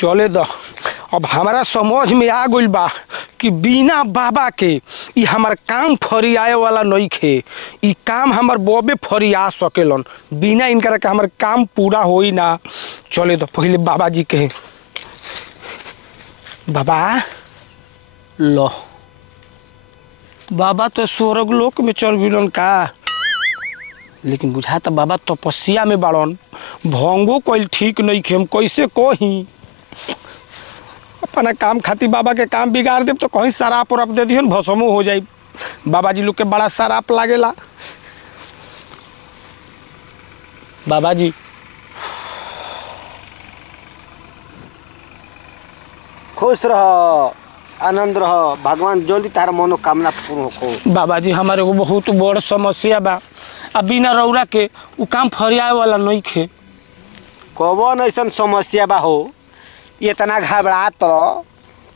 चले द। अब हमारा समझ में आ गइल बा कि बिना बाबा के ई हमार काम फरियाए वाला नइखे। ई काम हमार बबे फरिया सकेलन, बिना इनकर के हमार काम पूरा होई ना। चले द पहले बाबा जी के। बाबा लो, बाबा तो स्वर्ग लोक में चल गइलन का, लेकिन बुझाता बाबा तपस्या में बाड़न। भंगो कोई ठीक नहीं खे, हम कैसे कही अपना काम खातिर बाबा के काम बिगाड़ देब तो कहीं शराब उराप दे दिहन भसमो हो जाए। बाबा जी लोग के बड़ा शराब लागेला। बाबा जी खुश रहो, आनंद रहो, भगवान जल्दी तारा मनोकामना पूर्ण हो। बाबा जी हमारे को बहुत बड़ समस्या बा, अब बिना रौरा के उ काम फरियाए वाला नहीं खे। कौन ऐसा समस्या बा हो, इतना घबरात रहो,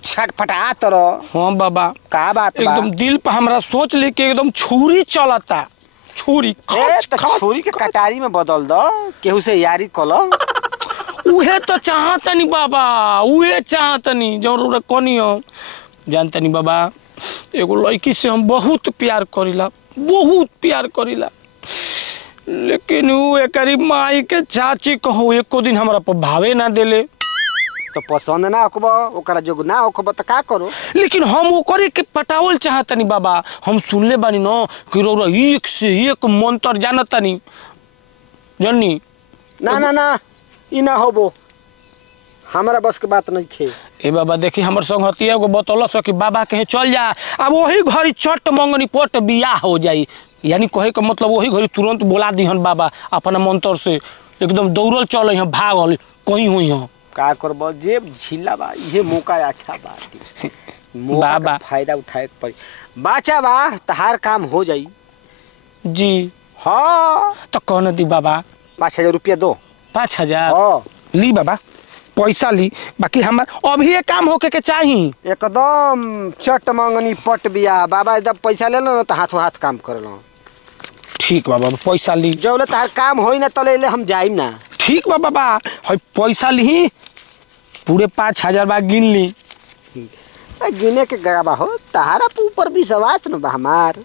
छटपटात रहो? हाँ बाबा, का बात बा? एकदम दिल पर हमरा सोच लेके एकदम छुरी चलता। छुरी छुरी के कटारी में बदल दो, केहू से यारी कलो। उहे तो चाहतनी बाबा, उहे चाहतनी जो रौरा कनी हो। जानतनी बाबा, एगो लड़की से हम बहुत प्यार करीला, बहुत प्यार करीला, लेकिन वो एकरी माई के चाची कहू एको दिन हमरा पर भावे ना देले। तो पसंद ना होकबो, ओकरा जोग ना होकबो तो का करो? लेकिन हम ओकरे के पटावल चाहतनी बाबा। हम सुनले बानी न कि रौरा एक से एक मंत्र जानतनी जन्नी। ना ना ना, ई ना होबो, हमारा बस के बात नहीं खे। ए बाबा देखी हमर संगतिया को बतौल सो कि बाबा कहे चल जा, अब वही घड़ी चट मंगनी पट बियाह हो जाई। यानी कहे का मतलब वही घड़ी तुरंत बोला दिहन बाबा अपना मंत्र से, एकदम दौड़ल चल यहाँ भागल कहीं हुई यहाँ। का करबो, जेब झीला बा, ये मौका अच्छा बा। बाबा फायदा उठाए के पड़ी। बाचा बा तहार काम हो जाई जी। हाँ तो कौन दी बाबा? 5000 रुपया दो। 5000 ली बाबा, पैसा ली। बाकी हमार अभी ये काम होके के चाहिए एकदम चट मंगनी पट बिया। बाबा जब पैसा ले लो तो हाथों हाथ काम कर लो। ठीक बा बाबा, पैसा ली। जब ले तार काम होई ना तले ले हम जाइम ना। ठीक बा बाबा, है पैसा ली, पूरे 5000 बा गिन ली। गिने के गवा हो, तारा ऊपर विश्वास न बा हमार।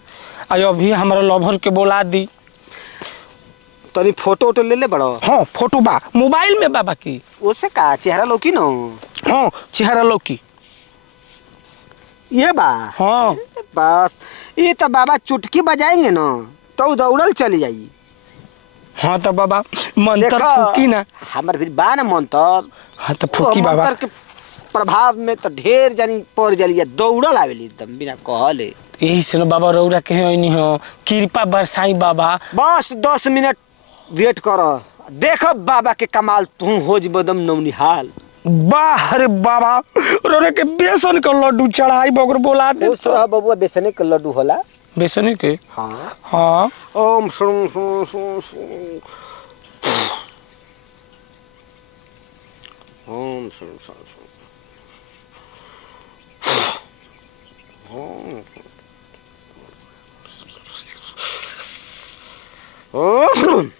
आज अभी हमारा लवर के बोला दी। तनी फोटो वोटो ले ले बड़ो? हाँ फोटो बा मोबाइल में बाबा की। ओसे का चेहरा लौकी न? हाँ चेहरा लौकी ये बा। हाँ बस ये तो बाबा चुटकी बजाएंगे न तो दौड़ल चली जाई। हाँ तो बाबा मंत्र फूकी ना, हमार भी बा न मंत्र। हाँ तो फूकी बाबा। मंत्र के प्रभाव में तो ढेर जानी पर जलिया दौड़ल आवेली एकदम बिना कहले। यही से न बाबा रौरा के नहीं हो, कृपा बरसाई बाबा। बस 10 मिनट वेट करो, देखो बाबा के कमाल, तू हो जबदम नौनिहाल। वाह रे बाबा, रौरा के बेसन का लड्डू चढ़ाई बगर बोला दे। बबुआ बेसने के लड्डू होला? बेसने के? हाँ हाँ। ओम शुं शुं शुं शुं ओम शुं शुं शुं ओम।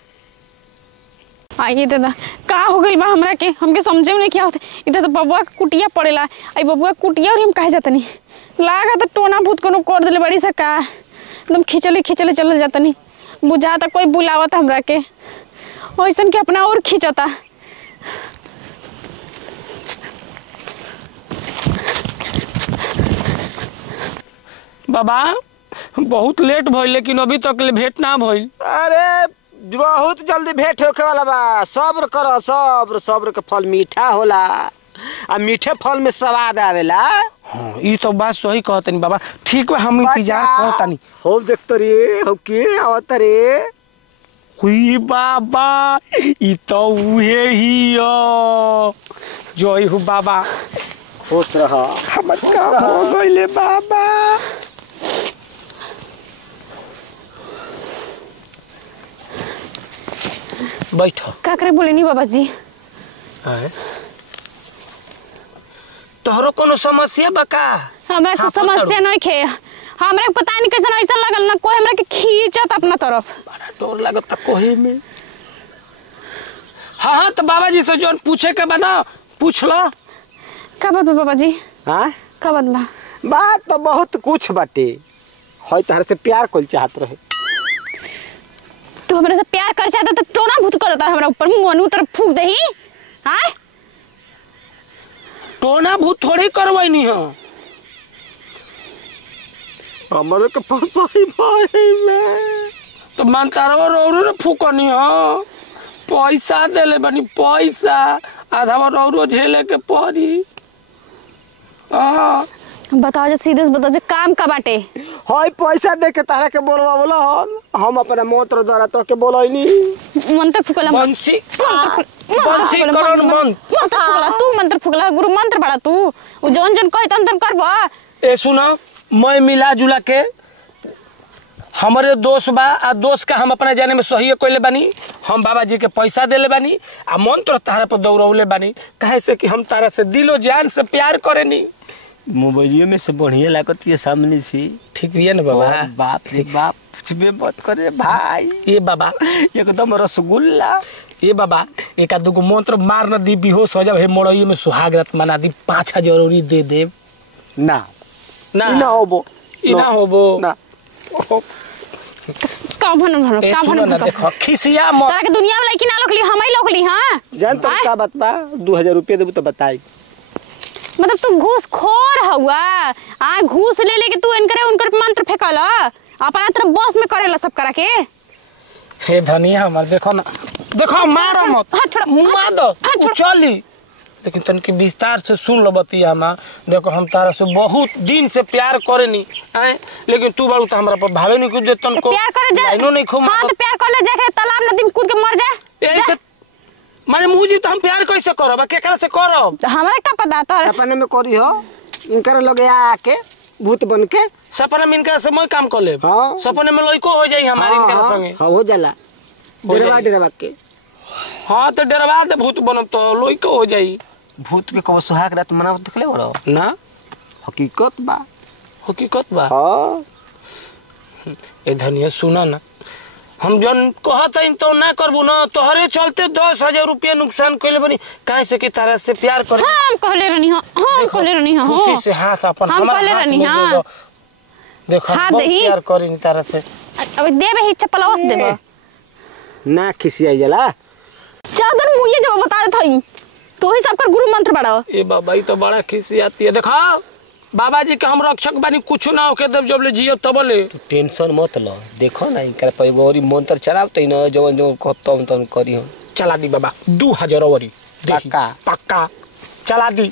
आइए दादा, का हो गइल बा हमरा के? हमके समझे में नहीं क्या होते। इधर तो बबुआ के कुटिया पड़ेला, आई बबुआ कुटिया और हम कहे जातनी लागा तो टोना भूत कोनो कर देले बड़ी सा का, एकदम खिंचले खिंचले चलल जातनी। बुझाता कोई बुलावत हमरा के, ओइसन के अपना और खिंचता। बाबा बहुत लेट भइल, लेकिन अभी तक ले भेंट ना भइल। अरे बहुत जल्दी भेंट होके वाला बा, सब्र करो। सब्र सब्र के फल मीठा होला, आ मीठे फल में स्वाद आवेला। हाँ ये तो बात सही कहतनी बाबा। ठीक बा, हम इंतजार करतानी। हो देखत रे, हो के आवत रे। हुई बाबा, ई तो उहे ही हो। जय हो बाबा। खुश रहा, हमर काम हो गइले बाबा। बैठो। का करे बोले नहीं बाबा जी? तोहरो कोनो समस्या बा का? हमरा को समस्या नहीं खे, हमरा के पता नहीं कैसे ऐसा लगल ना कोई हमरा के खींचत अपना तरफ। बड़ा डर लागत कोहे में। हाँ हाँ तो बाबा जी से जो पूछे के बना पूछ लो। का बात बा बाबा जी? हाँ का बात बा? बात तो बहुत कुछ बाटे। हई तहरा से प्यार कोल चाहत रहे। तू हमरा से प्यार कर चाहता तो टोना भूत करता हमरा ऊपर मुंह तरफ फूक देही। हां टोना भूत थोड़ी करवैनी हो। हमरे के फसाई भाई में तो मंतारवा रौरू रे फूकनी हो। पैसा देले बनी पैसा आधावा रौरू झेले के पड़ी। हां बताओ जो सीधे से बताओ जो काम का बाटे। हई पैसा दे के तारा के बोलवा बोला हम अपना मोत्र द्वारा तो के बोलैनी मंत्र फुकला बंसी करण मंत्र फुकला तू मंत्र फुकला गुरु मंत्र बड़ा तू उ जौन जौन कहि तन करबा। ए सुना मैं मिला जुला के हमारे दोस्त बा आ दोस्त का हम अपना जाने में सही कइले बानी। हम बाबा जी के पैसा देले बानी आ मंत्र तारा पर दौड़ौले बानी काहे से कि हम तारा से दिलो जान से प्यार करेनी। मोबाइलियो में से बढ़िया लागत ये सामने से। ठीक है ना बाबा? बाप रे बाप कुछबे मत करे भाई। ये बाबा एकदम रसगुल्ला। ये बाबा एक आध गो मंत्र मार न दी बेहोश हो जाओ हे मोड़िए में सुहाग रात मना दी 5,000 जरूरी दे दे ना ना होबो ना होबो का भन का भन देखो खिसिया मत तारा के दुनिया में लइकी ना लोकली हमई लोकली। हां जान तो का बात बा 2000 रुपया देबू तो बताई। मतलब तू घूस खोर हुआ। आ घूस ले लेके तू इनकरे उनकर मंत्र फेकला अपना तरफ बस में करेला सब करा के। हे धनिया हमर देखो ना देखो मारो मत मुआ दो चली लेकिन तन के विस्तार से सुन लो बतिया मा। देखो हम तारा से बहुत दिन से प्यार करेनी आए लेकिन तू बारू त हमरा पर भावे नहीं कुछ देतन को प्यार करे जा लाइनो नहीं खो। हां तो प्यार कर ले जाके तालाब नदी में कूद के मर जा। यही से माने मुझे तो हम प्यार कैसे करब केकरा से करब हमरा का पता तो सपने में करी हो इनकर लगे आके भूत बन के सपना में इनका से मैं काम कर ले। हाँ। सपने में लइको हो जाई हमारे इनका संगे। हां हो जाला डेरवा के। हां तो डरवा दे भूत बनब तो लइको हो जाई। भूत के कब सुहाग रात मनाव देखले बरो ना हकीकत बा हकीकत बा। हां ए धनिया सुना ना हम जन कहत हईन तो ना करबू ना तोहरे चलते 10,000 रुपया नुकसान कइले बनी काहे से कि तारा से प्यार कर। हम कहले रहनी हो हम कहले रहनी हो खुशी से हाथ अपन हम हमारा कहले हाथ रहनी में दे दो। देखो हाथ बहुत दही। प्यार करिन तारा से। अब देबे ही चप्पलवा से देबो ना खिसिया जाला चादर मुइए जब बता देत हई तो ही सबकर गुरु मंत्र बड़ा। ए बाबा ई तो बड़ा खिसी आती है। देखो बाबा जी के हम रक्षक बानी कुछ ना होके देव जब ले जियो तब ले तू टेंशन मत ल। देखो ना इनकर पे गोरी मंत्र चलावते न जवन जो कहतम तन करी हम चला दी बाबा 2,000 वरी पक्का पक्का चला दी।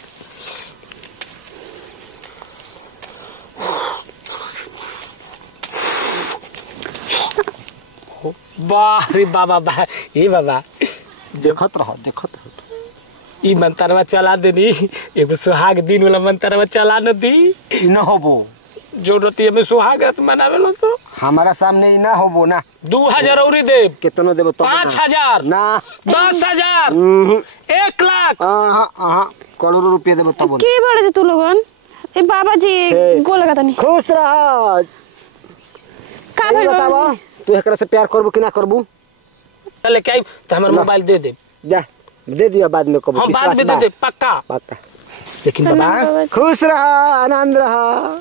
वाह रे बाबा बा ए बाबा देखत रह ई मंत्रवा चला देनी एगो सुहाग दिन वाला मंत्रवा चला न दी न होबो जरूरत में सुहाग रात मनावे लो सो हमारा सामने ई ना होबो ना। 2,000 औरी दे कितनो देबो तो 5,000 ना 10,000 1 लाख हां करोड़ों रुपया देबो तब के बड़े जे तू लोगन ए बाबा जी गो लगा तनी खुश रह। का भइल बतावा तू एकरा से प्यार करबो कि ना करबो चले के आई तो हमर मोबाइल दे दे। जा दे दिया बाद में कबो हम बाद में दे दे पक्का। पक्का। लेकिन बाबा खुश रह आनंद रह।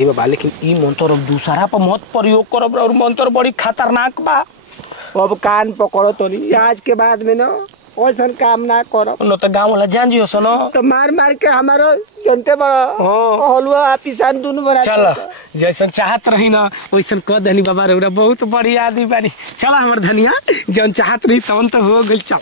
ये बाबा लेकिन ई मंत्र दूसरा पर मत प्रयोग करब और मंत्र बड़ी खतरनाक बा। अब कान पकड़ो तो नहीं आज के बाद में ना ओसन काम ना करो न तो गांव वाला जान जियो सुनो तो मार मार के हमारो जनते बड़ा हलवा पिसान दोनों बना। चल जैसन चाहत रही ना वैसन कह देनी बाबा रे बहुत बढ़िया आदमी बानी। चल हमर धनिया जौन चाहत रही तवन तो हो गइल। चल